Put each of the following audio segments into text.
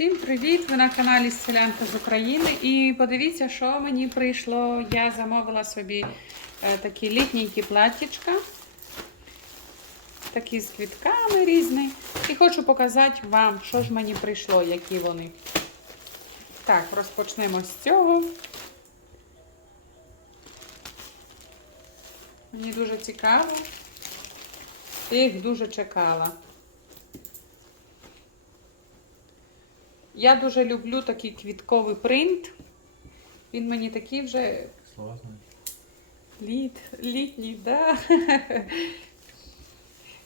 Всім привіт! Ви на каналі Селянка з України. І подивіться, що мені прийшло. Я замовила собі е, такі літненькі платтячка. Такі з квітками різні. І хочу показати вам, що ж мені прийшло, які вони. Так, розпочнемо з цього. Мені дуже цікаво. Я їх дуже чекала. Я дуже люблю такий квітковий принт. Він мені такий вже Слова літ, літній, да.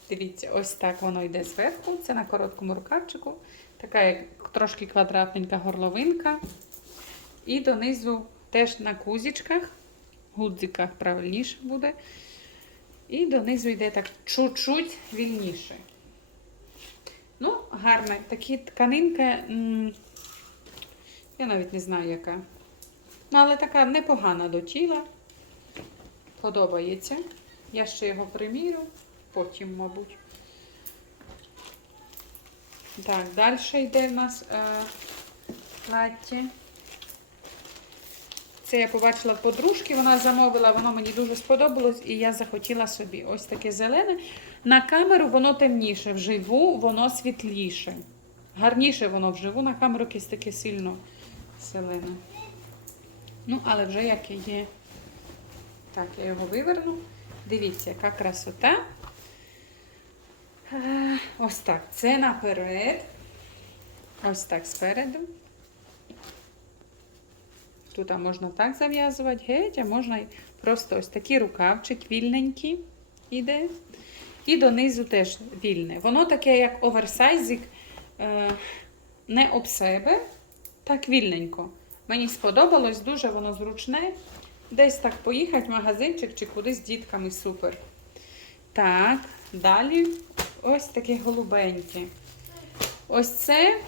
Дивіться, ось так воно йде зверху. Це на короткому рукавчику. Така як трошки квадратненька горловинка. І донизу теж на кузічках, гудзиках правильніше буде. І донизу йде так чуть-чуть вільніше. Ну, гарне. Такі тканинки, я навіть не знаю, яка. Ну, але така непогана до тіла. Подобається. Я ще його примірю, потім, мабуть. Так, далі йде в нас е, плаття. Це я побачила в подружки, вона замовила, воно мені дуже сподобалось, і я захотіла собі ось таке зелене. На камеру воно темніше, вживу воно світліше. Гарніше воно вживу, на камеру якесь таке сильно зелене. Ну, але вже яке є. Так, я його виверну. Дивіться, яка красота. Е, Ось так. Це наперед. Ось так спереду. Тут можна так зав'язувати, геть, а можна просто ось такий рукавчик вільненький іде. І донизу теж вільне. Воно таке, як оверсайзик, е, не об себе, так вільненько. Мені сподобалось, дуже воно зручне. Десь так поїхати в магазинчик чи кудись з дітками супер. Так, далі ось таке голубеньке. Ось це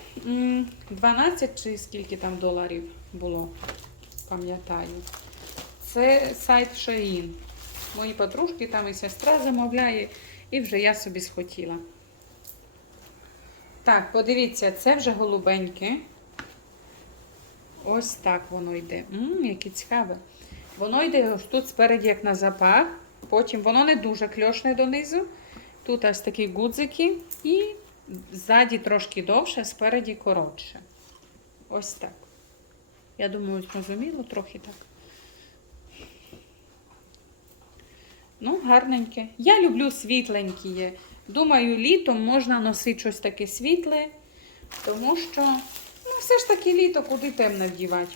12 чи скільки там доларів було, пам'ятаю. Це сайт Shein. Мої подружки там і сестра замовляє, і вже я собі схотіла. Так, подивіться, це вже голубеньке. Ось так воно йде. Ммм, яке цікаве. Воно йде ось тут спереді, як на запах. Потім воно не дуже кльошне донизу. Тут ось такі гудзики. І ззаді трошки довше, спереді коротше. Ось так. Я думаю, зрозуміло, трохи так. Ну, гарненьке. Я люблю світленькі. Думаю, літом можна носити щось таке світле, тому що, ну, все ж таки літо, куди темне вдівати.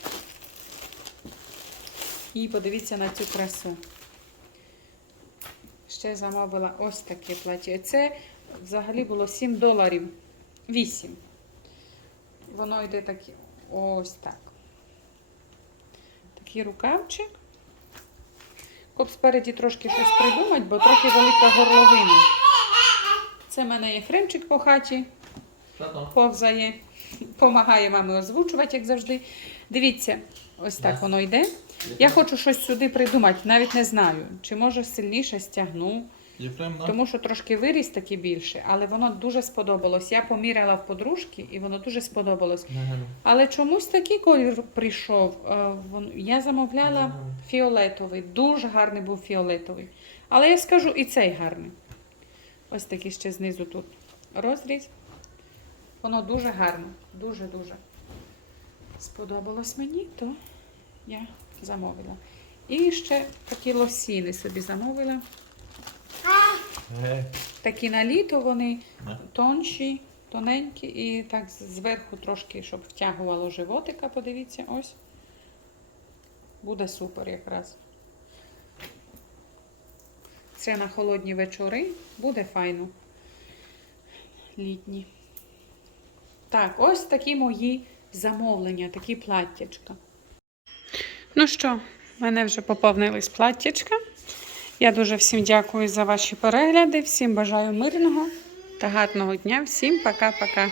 І подивіться на цю красу. Ще замовила ось таке плаття. Це взагалі було 7 доларів. 8. Воно йде такі, ось так. Такий рукавчик. Хоп спереді трошки щось придумати, бо трохи велика горловина. Це в мене є фремчик по хаті, повзає, помагає мамі озвучувати, як завжди. Дивіться, ось так воно йде. Я хочу щось сюди придумати, навіть не знаю, чи може сильніше стягну, Єфрем, на? тому що трошки виріс таки більше, але воно дуже сподобалось. Я поміряла в подружки і воно дуже сподобалось. На, Галю. Але чомусь такий колір прийшов. Е, Я замовляла Ага. фіолетовий. Дуже гарний був фіолетовий. Але я скажу, і цей гарний. Ось такий ще знизу тут розріз. Воно дуже гарне. Дуже-дуже. Сподобалось мені, то я замовила. І ще такі лосіни собі замовила. Е, Такі на літо вони тонші, тоненькі і так зверху трошки, щоб втягувало животика, подивіться, ось. Буде супер якраз. Це на холодні вечори буде файно. Літні. Так, ось такі мої замовлення, такі платтячка. Ну що, в мене вже поповнились платтячка. Я дуже всім дякую за ваші перегляди. Всім бажаю мирного та гарного дня. Всім пока-пока.